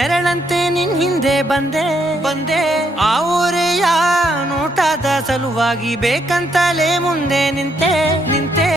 ನೆರಳಂತೆ ನಿನ್ ಹಿಂದೆ ಬಂದೆ ಆ ಊರೆಯ ನೋಟದ ಸಲುವಾಗಿ ಬೇಕಂತಲೇ ಮುಂದೆ ನಿಂತೆ